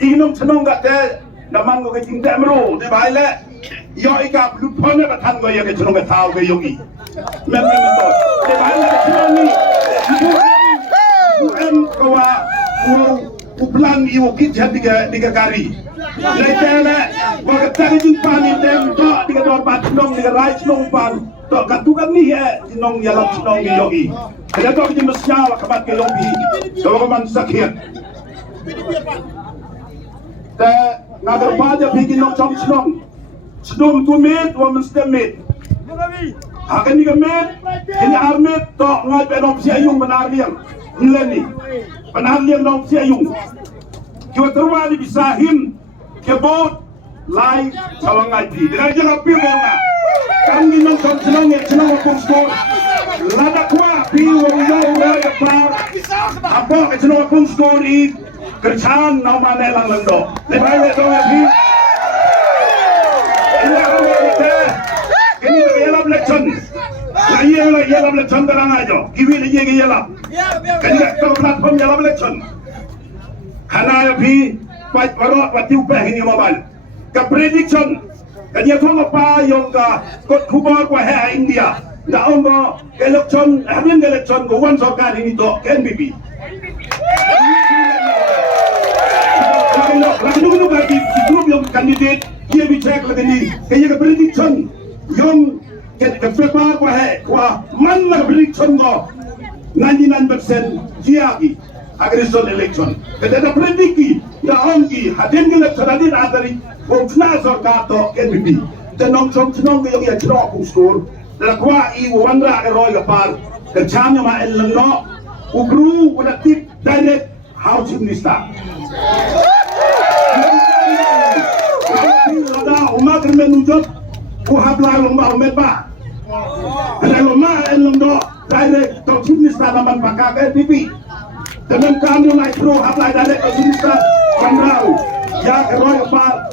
Inong senong kate naman ko keting demro de baile yo ika lupone batan ko yo ketung ke tau ke yogi memang betul de baile senong ni bukan kawa uplan iwo kitchen diga kari lekele wa ketari jumpa ni dem to diga dor bat senong diga rai senong pan to katukan ni senong ya lap senong yogi ada to ke mesnya wa kabat ke yogi to man sakitแต่nagar pada bikin nong chom senong tu met wa mesti met akan ni met ini armet to ngai pe nong sia yung benar liang leni benar liang nong sia yung kiwa terwali bisahin ke bot lai sawangai pi dengan jangan pi bona kan ni nong chom senong pun skor lada kwa pi wa yo wa ya pa apa ke senong pun skor i kerjaan nama nelang lendo, lepas itu lagi. Ini orang kita, ini ialah election. Ialah election terang aja. Kiwi lagi ialah. Kerja platform ialah election. Karena api, baik baru pati upah ini mobile. Ke prediction, kerja tu apa yang kot kubar kuah India. Dah orang election, habis election, kawan sokar ini tu NBP. Lagi dulu bagi grup yang kandidat dia bicara lagi ni, kaya prediction yang kepepa kuah mana prediction ko 99% dia lagi aggression election. Kada prediksi ya ongi hadin election hadin adari fungsi sarkar to NBP. Dan nong senong yang ia cerok uskur dan kuah i wandra roy kapal kecamnya ma elno ukru udah tip direct housing minister. Ada umat menunjuk kuhabla lomba umetba. Ada lomba elomdo direct to minister naman pakake pipi. Dengan kamu naik pro habla direct to minister Pandrau. Ya keroy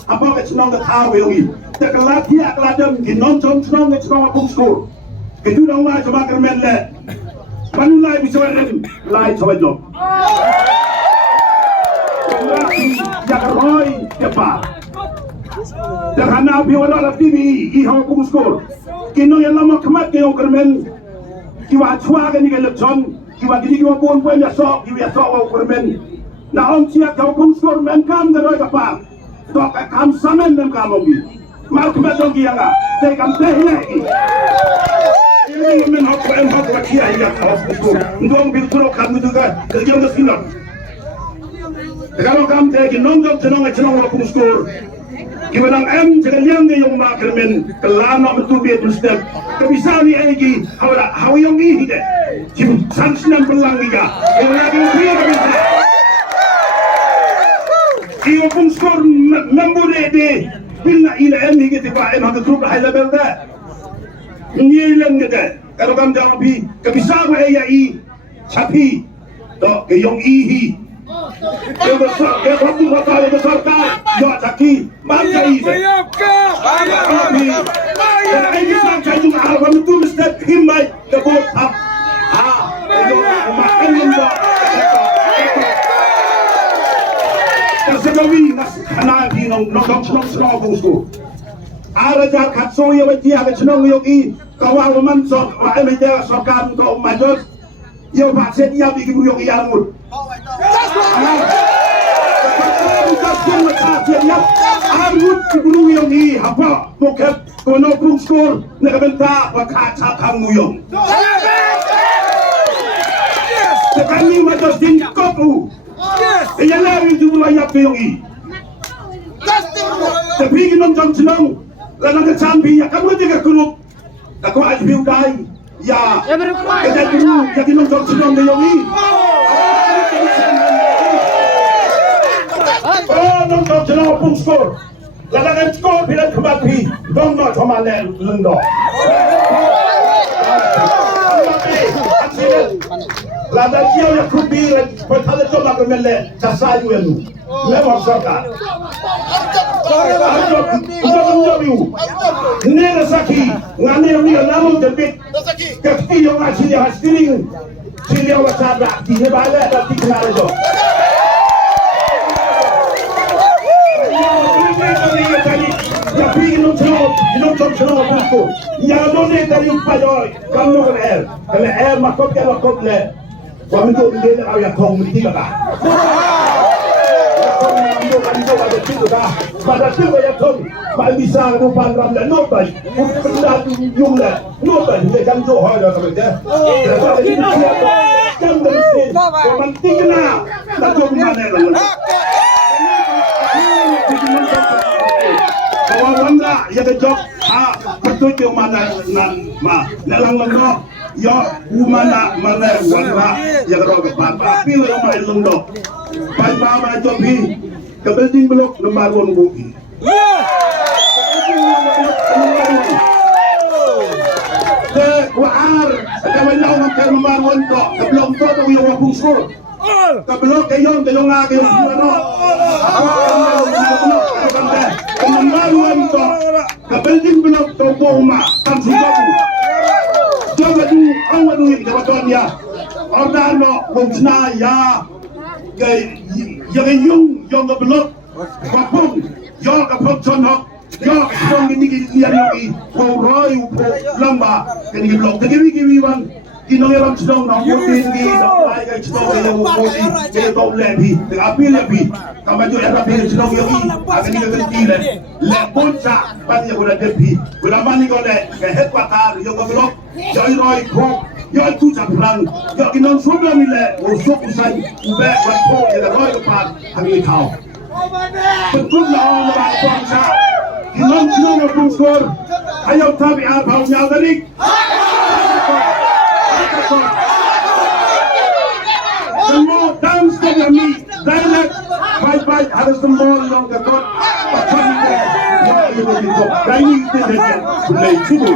apa ke senong ke tahu yogi. Tekelat dia keladem di nonton senong apa skor. Kedu dong lah coba kermen le. Panulai bisa rem lai coba job. Ya keroy cepat. Dengan api walau TV ihau kumskor. Kino yang lama kemat ke yang kermen. Kiwa cua ke ni ke lepson. Kiwa gini kiwa pun ya sok au kermen. Na om siap kau kumskor men kam keroy kapal. Tok kam samen dem kamogi. Mal kemat dogi yang ah. Saya kam teh lagi. Ini men hok kia ya kau kumskor. Ndong bil turok kamu juga kerja ngesinap. Kalau kamu teh nonggok cenong kumskor. Kibanang jangan liang yang mak kermen kelana betul biar step. Kebisaan ni lagi hawa yang ini deh. Cim sanksian pelang juga. Yang lagi dia kebisa. Iyo pun skor membure deh. Bila ila ini kita pakai maka terus high level deh. Nyilang kita. Kalau kamu jawab kebisaan ai sapi. Tok yang ihi. Dia besar, dia waktu bakal besar kan, dia caki, macam ini. Tapi, ini sampai juga awam itu mesti himai kebut up. Makan lembak. Kesegawi nas kanal di nong senong bungsu. Ada jahat katso yang dia ada senong yogi, kawal mansok, wahai media sokam untuk majus. Yo pasien dia bikin yogi yamur. Arut guru yang ini apa bukan kono pungskor nakabenta wakaca kamu yang. Sekali macam din kopu. Ia lari jumpa ayat yang ini. Tapi kita jam senang, lalu kita sampai ya kamu juga grup. Aku aja biudai ya. Kita dulu jadi jam senang yang ini. Oh, nonton jenama pun skor. Ladakan skor bila kembali, dongno cuma lendo. Ladan kiau yang kubi, bertanya cuma kembali, jasa juga tu. Memang sokar. Ini resaki, ngani yang dia namun terbit. Kaki yang asli hasiling, sila wasabak di nebala dan di kenal jo. Inom chalo busko. Ya done dari payoy. Kamu kan kalau makot ke makot le. Kami tu dia nak ayat thong mesti kata. Kamu ada tu dah. Pada tu ayat thong. Mak bisa rupan ram dan notai. Bukan dah yung le. Notai dia kan jo hoi dah sampai dia. Kalau ini siapa? Jangan mesti. Kau tinggal. Tak jom mana lah. Wanda ya ke job betul ke mana nan nalang londo ya mana wanda ya ke roga papa pil yo mai londo pai mama job hi ke building block nomor 1 buki ke war ke walau ke nomor 1 to ke belum to to yo wapung skor ke belum ke yo nga ke yo no Kemaluan to, kepenting belum to boma, tam sujaku. Coba tu, awak duit jabatan ya. Orang no mungkin ya, yang yung belum, kapung, yang kapung conok, yang kapung ini lihat lagi, kau roy, lamba, kini belum. Tapi kini wan. Kinong yang sedang nak mudi ni, nak lagi sedang yang mudi, kita tahu lebih, tapi lebih. Kamu tu yang lebih sedang yang ini, akan ni kerja le. Lepon cak, pasti aku dah lebih. Bila mana kau le, ke headquarter, yang kau belok, jauh roy kau, jauh tu cak perang, jauh kinong sudah ni le, usuk usai, ubah waktu yang roy lepas, kami tahu. Betul lah orang lepas bangsa. Kinong yang pun skor, ayo tapi apa yang tadi? Semua dance dengan ni, dialect, baik-baik harus semua yang kekot, macam ni, yang ini begitu, dan ini kita lihat, mulai cuba.